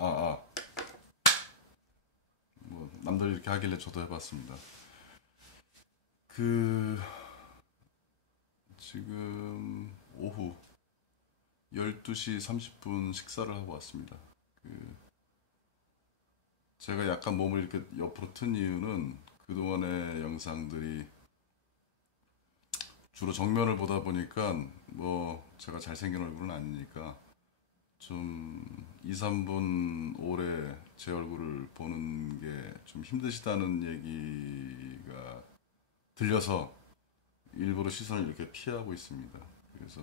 아, 뭐 남들 이렇게 하길래 저도 해봤습니다. 그 지금 오후 12시 30분 식사를 하고 왔습니다. 그 제가 약간 몸을 이렇게 옆으로 튼 이유는 그동안의 영상들이 주로 정면을 보다 보니까 뭐 제가 잘생긴 얼굴은 아니니까 좀 2, 3분 오래 제 얼굴을 보는 게 좀 힘드시다는 얘기가 들려서 일부러 시선을 이렇게 피하고 있습니다. 그래서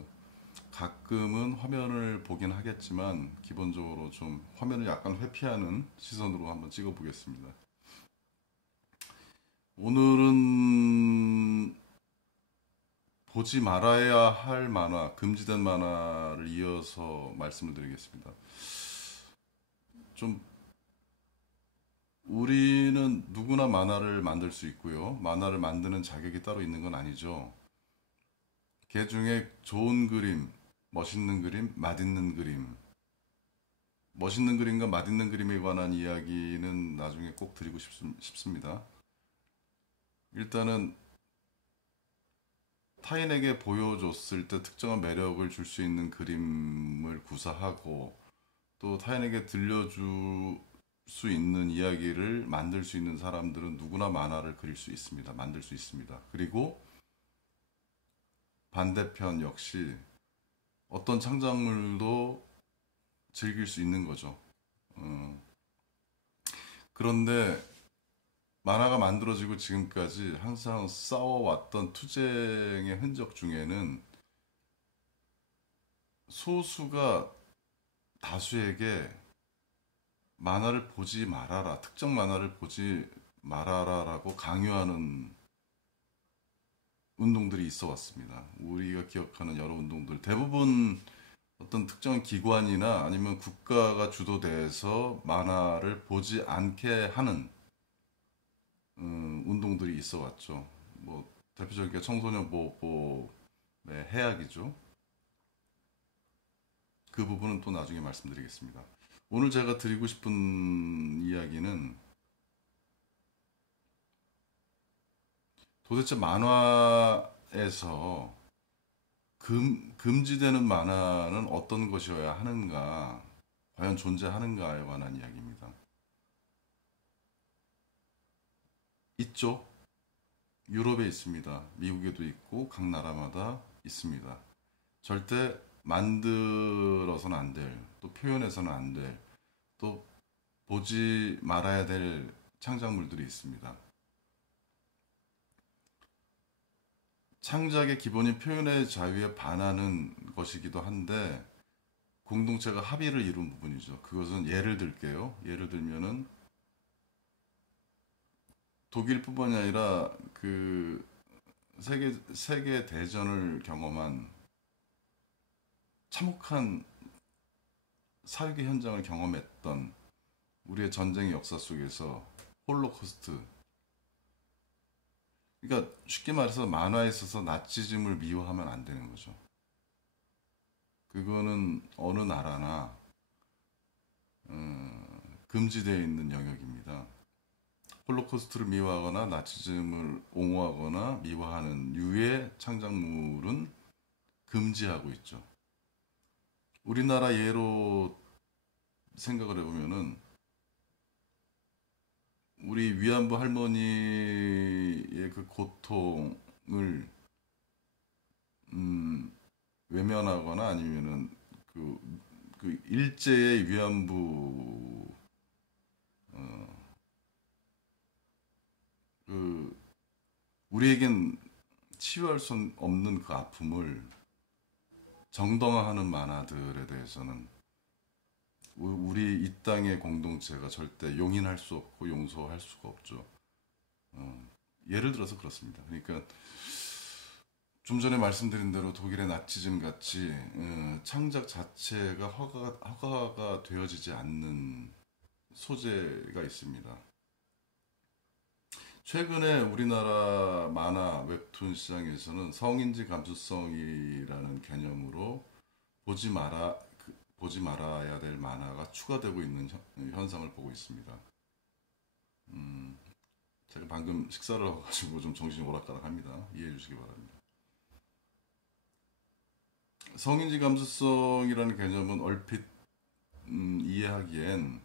가끔은 화면을 보긴 하겠지만 기본적으로 좀 화면을 약간 회피하는 시선으로 한번 찍어 보겠습니다. 오늘은 보지 말아야 할 만화, 금지된 만화를 이어서 말씀을 드리겠습니다. 좀 우리는 누구나 만화를 만들 수 있고요. 만화를 만드는 자격이 따로 있는 건 아니죠. 그 중에 좋은 그림, 멋있는 그림, 맛있는 그림, 멋있는 그림과 맛있는 그림에 관한 이야기는 나중에 꼭 드리고 싶습니다. 일단은 타인에게 보여줬을 때 특정한 매력을 줄 수 있는 그림을 구사하고 또 타인에게 들려줄 수 있는 이야기를 만들 수 있는 사람들은 누구나 만화를 그릴 수 있습니다. 만들 수 있습니다. 그리고 반대편 역시 어떤 창작물도 즐길 수 있는 거죠. 그런데 만화가 만들어지고 지금까지 항상 싸워왔던 투쟁의 흔적 중에는 소수가 다수에게 만화를 보지 말아라, 특정 만화를 보지 말아라라고 강요하는 운동들이 있어 왔습니다. 우리가 기억하는 여러 운동들, 대부분 어떤 특정 기관이나 아니면 국가가 주도돼서 만화를 보지 않게 하는 운동들이 있어 왔죠. 뭐 대표적인 게 청소년 보호법의 해악이죠. 그 부분은 또 나중에 말씀드리겠습니다. 오늘 제가 드리고 싶은 이야기는 도대체 만화에서 금지되는 만화는 어떤 것이어야 하는가, 과연 존재하는가에 관한 이야기입니다. 있죠. 유럽에 있습니다. 미국에도 있고 각 나라마다 있습니다. 절대 만들어서는 안 될, 또 표현해서는 안 될, 또 보지 말아야 될 창작물들이 있습니다. 창작의 기본인 표현의 자유에 반하는 것이기도 한데 공동체가 합의를 이룬 부분이죠. 그것은 예를 들게요. 예를 들면은 독일뿐만이 아니라 그 세계 대전을 경험한 참혹한 사육의 현장을 경험했던 우리의 전쟁의 역사 속에서 홀로코스트, 그러니까 쉽게 말해서 만화에 있어서 나치즘을 미화하면 안 되는 거죠. 그거는 어느 나라나 금지되어 있는 영역입니다. 홀로코스트를 미화하거나 나치즘을 옹호하거나 미화하는 유해 창작물은 금지하고 있죠. 우리나라 예로 생각을 해보면은 우리 위안부 할머니의 그 고통을 음, 외면하거나 아니면은 그, 그 일제의 위안부 그 우리에겐 치유할 수 없는 그 아픔을 정당화하는 만화들에 대해서는 우리 이 땅의 공동체가 절대 용인할 수 없고 용서할 수가 없죠. 예를 들어서 그렇습니다. 그러니까 좀 전에 말씀드린 대로 독일의 나치즘 같이 창작 자체가 허가가 되어지지 않는 소재가 있습니다. 최근에 우리나라 만화 웹툰 시장에서는 성인지 감수성이라는 개념으로 보지 마라, 보지 말아야 될 만화가 추가되고 있는 현상을 보고 있습니다. 음, 제가 방금 식사를 해가지고 좀 정신이 오락가락합니다. 이해해 주시기 바랍니다. 성인지 감수성이라는 개념은 얼핏 이해하기엔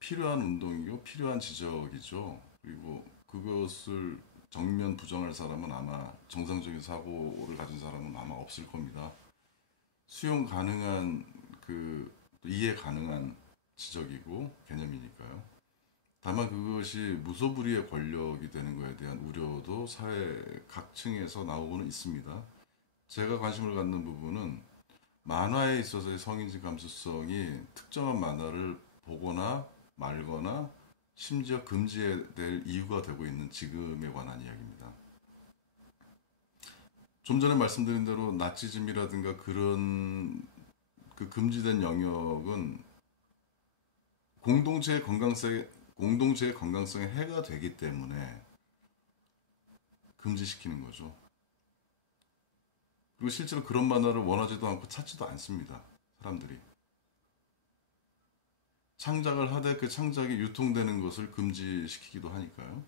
필요한 운동이고 필요한 지적이죠. 그리고 그것을 정면 부정할 사람은 아마 정상적인 사고를 가진 사람은 아마 없을 겁니다. 수용 가능한 그 이해 가능한 지적이고 개념이니까요. 다만 그것이 무소불위의 권력이 되는 것에 대한 우려도 사회 각 층에서 나오고는 있습니다. 제가 관심을 갖는 부분은 만화에 있어서의 성인지 감수성이 특정한 만화를 보거나 말거나 심지어 금지해야 될 이유가 되고 있는 지금에 관한 이야기입니다. 좀 전에 말씀드린 대로 나치즘이라든가 그런 그 금지된 영역은 공동체의 건강성에 해가 되기 때문에 금지시키는 거죠. 그리고 실제로 그런 만화를 원하지도 않고 찾지도 않습니다. 사람들이. 창작을 하되 그 창작이 유통되는 것을 금지시키기도 하니까요.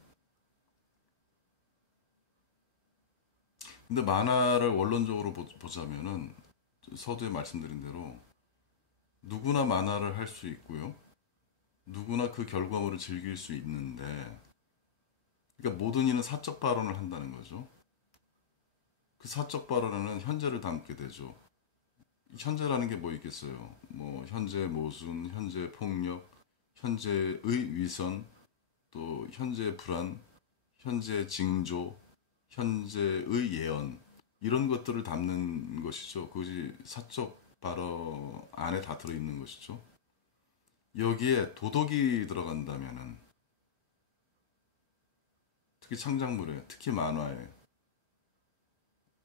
근데 만화를 원론적으로 보자면은 서두에 말씀드린 대로 누구나 만화를 할 수 있고요. 누구나 그 결과물을 즐길 수 있는데, 그러니까 모든 이는 사적 발언을 한다는 거죠. 그 사적 발언에는 현재를 담게 되죠. 현재라는 게 뭐 있겠어요? 뭐 현재 모순, 현재 폭력, 현재의 위선, 또 현재의 불안, 현재의 징조, 현재의 예언 이런 것들을 담는 것이죠. 그것이 사적 발언 안에 다 들어있는 것이죠. 여기에 도덕이 들어간다면은 특히 창작물에, 특히 만화에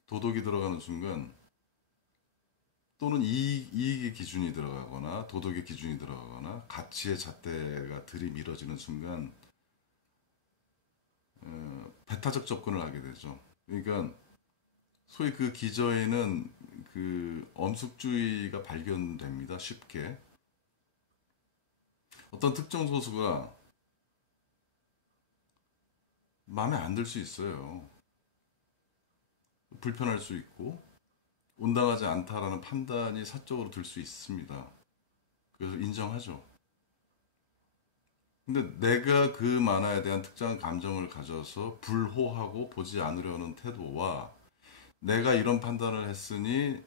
도덕이 들어가는 순간 또는 이익의 기준이 들어가거나 도덕의 기준이 들어가거나 가치의 잣대가 들이밀어지는 순간 배타적 접근을 하게 되죠. 그러니까 소위 그 기저에는 그 엄숙주의가 발견됩니다. 쉽게. 어떤 특정 소수가 마음에 안 들 수 있어요. 불편할 수 있고 온당하지 않다라는 판단이 사적으로 들 수 있습니다. 그래서 인정하죠. 근데 내가 그 만화에 대한 특정한 감정을 가져서 불호하고 보지 않으려는 태도와 내가 이런 판단을 했으니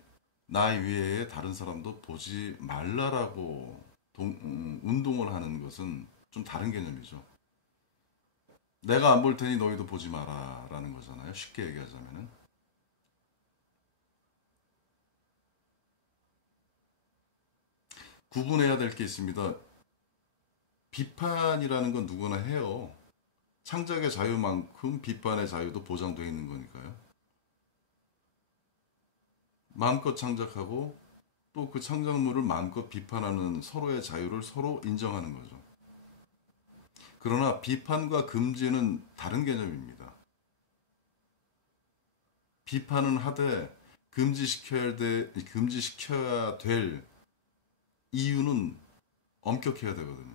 나 이외에 다른 사람도 보지 말라라고 운동을 하는 것은 좀 다른 개념이죠. 내가 안 볼 테니 너희도 보지 마라라는 거잖아요. 쉽게 얘기하자면은. 구분해야 될 게 있습니다. 비판이라는 건 누구나 해요. 창작의 자유만큼 비판의 자유도 보장되어 있는 거니까요. 마음껏 창작하고 또 그 창작물을 마음껏 비판하는 서로의 자유를 서로 인정하는 거죠. 그러나 비판과 금지는 다른 개념입니다. 비판은 하되 금지시켜야 될 이유는 엄격해야 되거든요.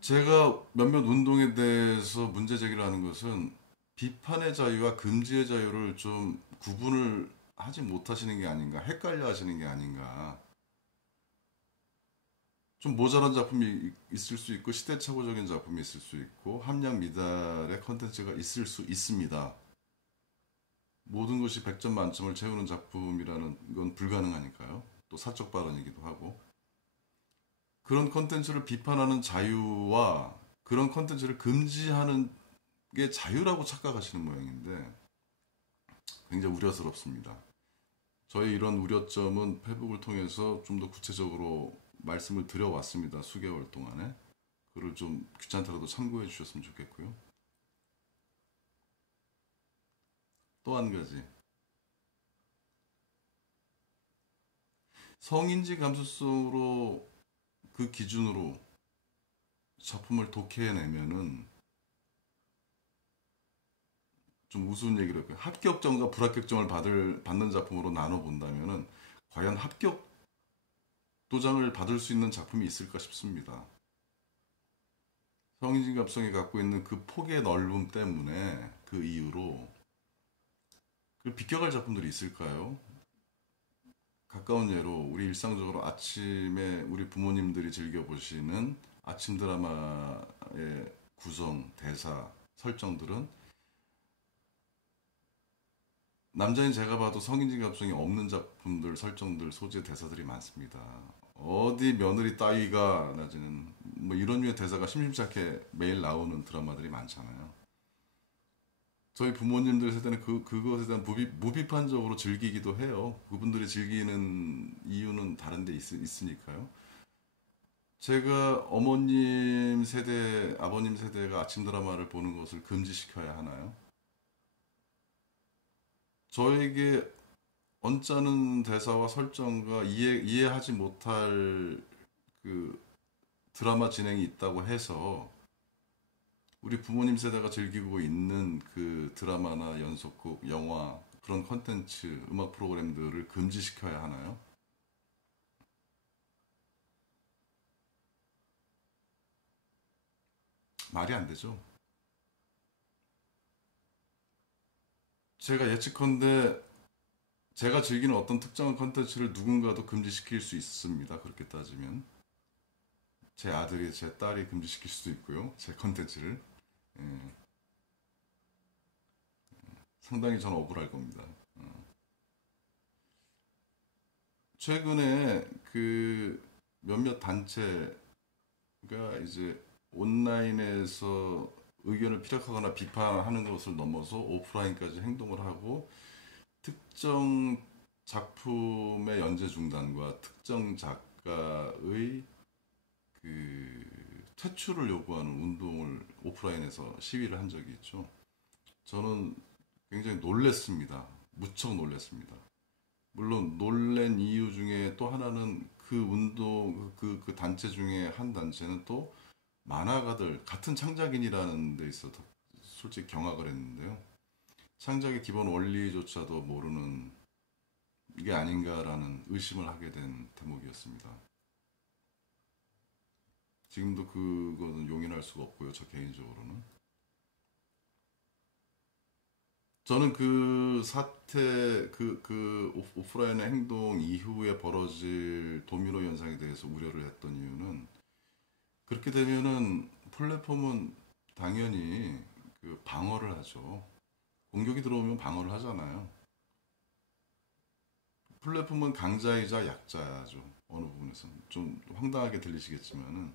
제가 몇몇 운동에 대해서 문제 제기를 하는 것은 비판의 자유와 금지의 자유를 좀 구분을 하지 못하시는 게 아닌가, 헷갈려 하시는 게 아닌가. 좀 모자란 작품이 있을 수 있고, 시대착오적인 작품이 있을 수 있고, 함량 미달의 컨텐츠가 있을 수 있습니다. 모든 것이 100점 만점을 채우는 작품이라는 건 불가능하니까요. 또 사적 발언이기도 하고. 그런 컨텐츠를 비판하는 자유와 그런 컨텐츠를 금지하는 게 자유라고 착각하시는 모양인데 굉장히 우려스럽습니다. 저희 이런 우려점은 페북을 통해서 좀 더 구체적으로 말씀을 드려왔습니다. 수개월 동안에. 그걸 좀 귀찮더라도 참고해 주셨으면 좋겠고요. 또 한 가지. 성인지 감수성으로 그 기준으로 작품을 독해내면은 좀 우스운 얘기를 할까요? 합격점과 불합격점을 받는 작품으로 나눠 본다면은 과연 합격 도장을 받을 수 있는 작품이 있을까 싶습니다. 성인지 감성이 갖고 있는 그 폭의 넓음 때문에 그 이유로 그 비껴갈 작품들이 있을까요? 가까운 예로 우리 일상적으로 아침에 우리 부모님들이 즐겨보시는 아침 드라마의 구성, 대사, 설정들은 남자인 제가 봐도 성인지 감성이 없는 작품들, 설정들, 소재, 대사들이 많습니다. 어디 며느리 따위가 나지는 뭐 이런 류의 대사가 심심치 않게 매일 나오는 드라마들이 많잖아요. 저희 부모님들 세대는 그것에 대한 무비판적으로 즐기기도 해요. 그분들이 즐기는 이유는 다른 데 있으니까요. 제가 어머님 세대, 아버님 세대가 아침 드라마를 보는 것을 금지시켜야 하나요? 저에게 언짢은 대사와 설정과 이해하지 못할 그 드라마 진행이 있다고 해서 우리 부모님 세대가 즐기고 있는 그 드라마나 연속극, 영화, 그런 컨텐츠, 음악 프로그램들을 금지시켜야 하나요? 말이 안 되죠. 제가 예측컨대 제가 즐기는 어떤 특정한 컨텐츠를 누군가도 금지시킬 수 있습니다. 그렇게 따지면. 제 아들이, 제 딸이 금지시킬 수도 있고요. 제 컨텐츠를. 예, 상당히 저는 억울할 겁니다. 최근에 그 몇몇 단체가 이제 온라인에서 의견을 피력하거나 비판하는 것을 넘어서 오프라인까지 행동을 하고 특정 작품의 연재 중단과 특정 작가의 그 퇴출을 요구하는 운동을 오프라인에서 시위를 한 적이 있죠. 저는 굉장히 놀랬습니다. 무척 놀랬습니다. 물론 놀란 이유 중에 또 하나는 그 운동, 그 단체 중에 한 단체는 또 만화가들, 같은 창작인이라는 데 있어 솔직히 경악을 했는데요. 창작의 기본 원리조차도 모르는 이게 아닌가라는 의심을 하게 된 대목이었습니다. 지금도 그거는 용인할 수가 없고요, 저 개인적으로는. 저는 그 사태, 오프라인의 행동 이후에 벌어질 도미노 현상에 대해서 우려를 했던 이유는 그렇게 되면은 플랫폼은 당연히 그 방어를 하죠. 공격이 들어오면 방어를 하잖아요. 플랫폼은 강자이자 약자죠. 어느 부분에서. 좀 황당하게 들리시겠지만은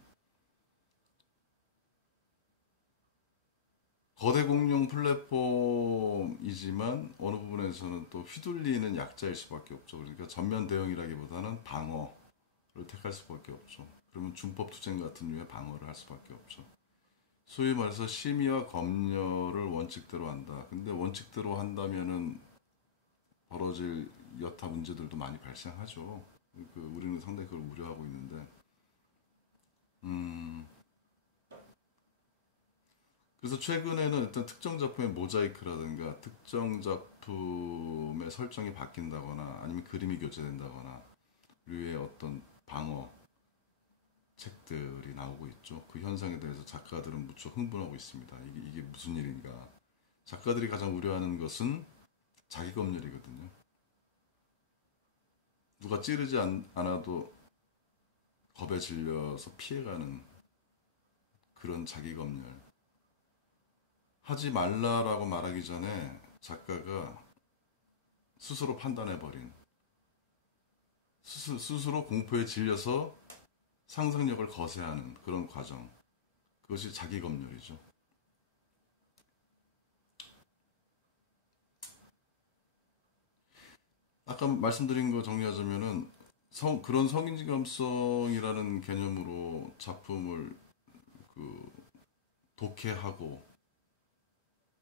거대 공룡 플랫폼이지만 어느 부분에서는 또 휘둘리는 약자일 수밖에 없죠. 그러니까 전면 대응이라기보다는 방어를 택할 수밖에 없죠. 그러면 준법 투쟁 같은 류의 방어를 할 수밖에 없죠. 소위 말해서 심의와 검열을 원칙대로 한다. 근데 원칙대로 한다면은 벌어질 여타 문제들도 많이 발생하죠. 우리는 상당히 그걸 우려하고 있는데, 음, 그래서 최근에는 어떤 특정 작품의 모자이크라든가 특정 작품의 설정이 바뀐다거나 아니면 그림이 교체된다거나 류의 어떤 방어 책들이 나오고 있죠. 그 현상에 대해서 작가들은 무척 흥분하고 있습니다. 이게 무슨 일인가. 작가들이 가장 우려하는 것은 자기 검열이거든요. 누가 찌르지 않아도 겁에 질려서 피해가는 그런 자기 검열. 하지 말라라고 말하기 전에 작가가 스스로 판단해버린, 스스로 공포에 질려서 상상력을 거세하는 그런 과정. 그것이 자기 검열이죠. 아까 말씀드린 거 정리하자면은 그런 성인지감성이라는 개념으로 작품을 그 독해하고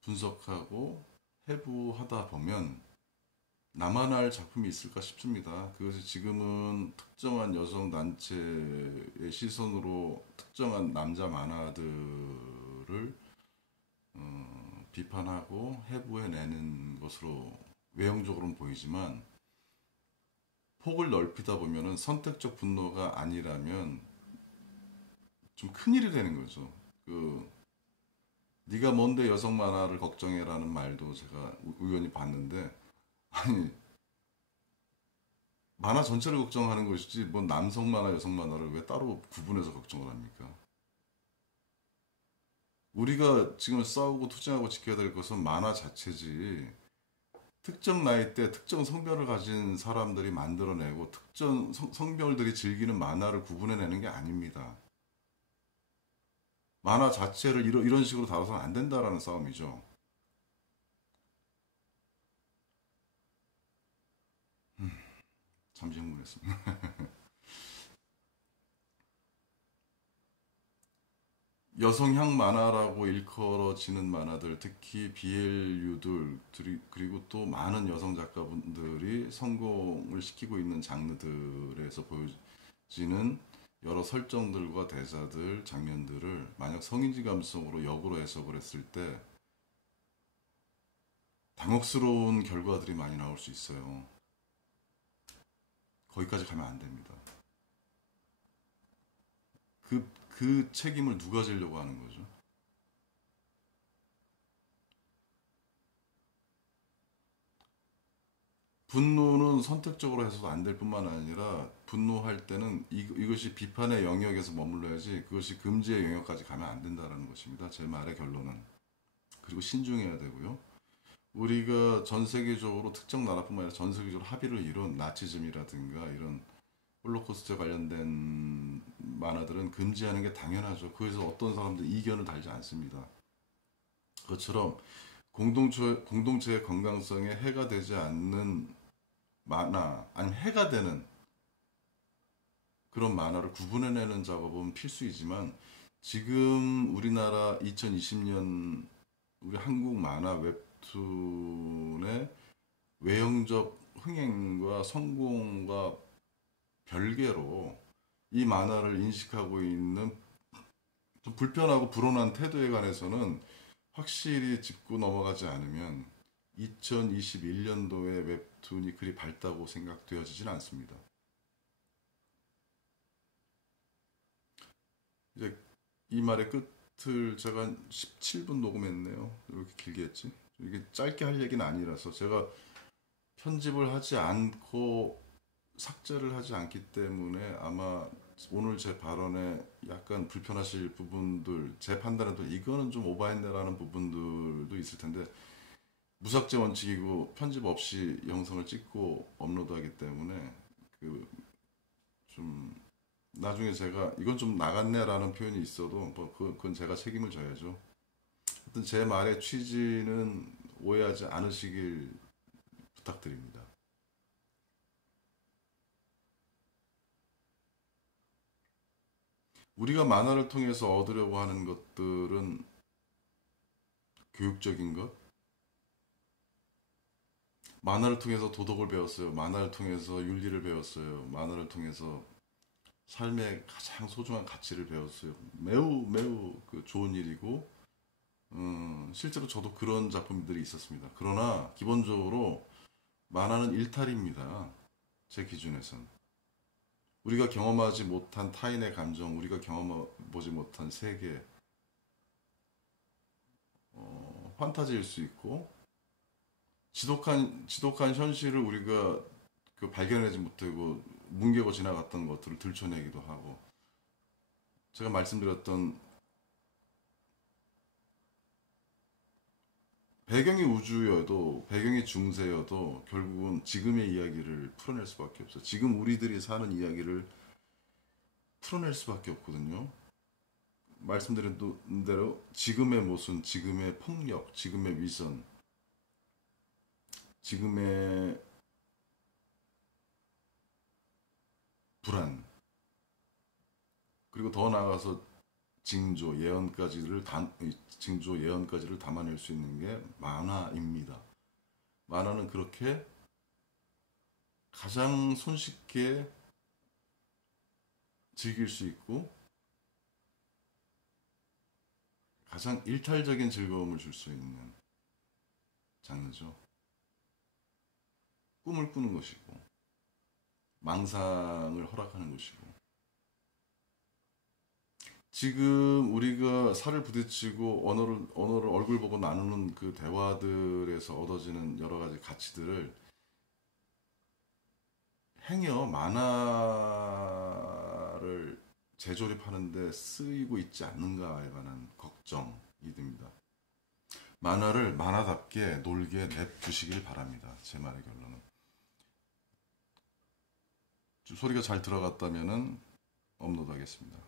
분석하고 해부하다 보면 나만 알 작품이 있을까 싶습니다. 그것이 지금은 특정한 여성 단체의 시선으로 특정한 남자 만화들을 비판하고 해부해내는 것으로 외형적으로는 보이지만 폭을 넓히다 보면은 선택적 분노가 아니라면 좀 큰일이 되는 거죠. 그 네가 뭔데 여성 만화를 걱정해라는 말도 제가 우연히 봤는데 아니 만화 전체를 걱정하는 것이지 뭐 남성 만화 여성 만화를 왜 따로 구분해서 걱정을 합니까? 우리가 지금 싸우고 투쟁하고 지켜야 될 것은 만화 자체지 특정 나이 대 특정 성별을 가진 사람들이 만들어내고 특정 성별들이 즐기는 만화를 구분해내는 게 아닙니다. 만화 자체를 이런 식으로 다뤄서는 안 된다라는 싸움이죠. 잠시 흥분했습니다. 여성향 만화라고 일컬어지는 만화들, 특히 BLU들, 그리고 또 많은 여성 작가분들이 성공을 시키고 있는 장르들에서 보여지는 여러 설정들과 대사들, 장면들을 만약 성인지 감성으로 역으로 해석을 했을 때 당혹스러운 결과들이 많이 나올 수 있어요. 거기까지 가면 안 됩니다. 그 책임을 누가 지려고 하는 거죠? 분노는 선택적으로 해서도 안 될 뿐만 아니라 분노할 때는 이것이 비판의 영역에서 머물러야지 그것이 금지의 영역까지 가면 안 된다는 것입니다. 제 말의 결론은. 그리고 신중해야 되고요. 우리가 전 세계적으로 특정 나라뿐만 아니라 전 세계적으로 합의를 이룬 나치즘이라든가 이런 홀로코스트에 관련된 만화들은 금지하는 게 당연하죠. 그래서 어떤 사람들 이견을 달지 않습니다. 그것처럼 공동체의 건강성에 해가 되지 않는 만화, 아니면 해가 되는 그런 만화를 구분해내는 작업은 필수이지만 지금 우리나라 2020년 우리 한국 만화 웹툰의 외형적 흥행과 성공과 별개로 이 만화를 인식하고 있는 좀 불편하고 불온한 태도에 관해서는 확실히 짚고 넘어가지 않으면 2021년도에 웹툰이 그리 밝다고 생각되어지진 않습니다. 이제 이 말의 끝을 제가 한 17분 녹음했네요. 왜 이렇게 길게 했지? 이게 짧게 할 얘기는 아니라서 제가 편집을 하지 않고 삭제를 하지 않기 때문에 아마 오늘 제 발언에 약간 불편하실 부분들, 제 판단에도 이거는 좀 오버했네라는 부분들도 있을 텐데 무삭제 원칙이고 편집 없이 영상을 찍고 업로드하기 때문에 그 좀 나중에 제가 이건 좀 나갔네라는 표현이 있어도 뭐 그건 제가 책임을 져야죠. 하여튼 제 말의 취지는 오해하지 않으시길 부탁드립니다. 우리가 만화를 통해서 얻으려고 하는 것들은 교육적인 것, 만화를 통해서 도덕을 배웠어요. 만화를 통해서 윤리를 배웠어요. 만화를 통해서 삶의 가장 소중한 가치를 배웠어요. 매우 매우 그 좋은 일이고 실제로 저도 그런 작품들이 있었습니다. 그러나 기본적으로 만화는 일탈입니다. 제 기준에선. 우리가 경험하지 못한 타인의 감정, 우리가 경험해보지 못한 세계, 판타지일 수 있고 지독한 현실을 우리가 그 발견하지 못하고 뭉개고 지나갔던 것들을 들춰내기도 하고 제가 말씀드렸던 배경이 우주여도 배경이 중세여도 결국은 지금의 이야기를 풀어낼 수밖에 없어요. 지금 우리들이 사는 이야기를 풀어낼 수밖에 없거든요. 말씀드린 대로 지금의 모순, 지금의 폭력, 지금의 위선, 지금의 불안, 그리고 더 나아가서 징조 예언까지를 담아낼 수 있는 게 만화입니다. 만화는 그렇게 가장 손쉽게 즐길 수 있고 가장 일탈적인 즐거움을 줄 수 있는 장르죠. 꿈을 꾸는 것이고 망상을 허락하는 것이고 지금 우리가 살을 부딪히고 언어를 얼굴 보고 나누는 그 대화들에서 얻어지는 여러 가지 가치들을 행여 만화를 재조립하는데 쓰이고 있지 않는가에 관한 걱정이 듭니다. 만화를 만화답게 놀게 냅두시길 바랍니다. 제 말의 결론은. 좀 소리가 잘 들어갔다면은 업로드 하겠습니다.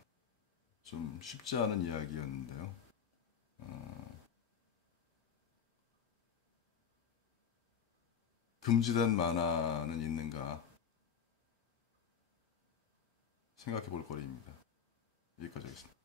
좀 쉽지 않은 이야기였는데요. 금지된 만화는 있는가 생각해 볼 거리입니다. 여기까지 하겠습니다.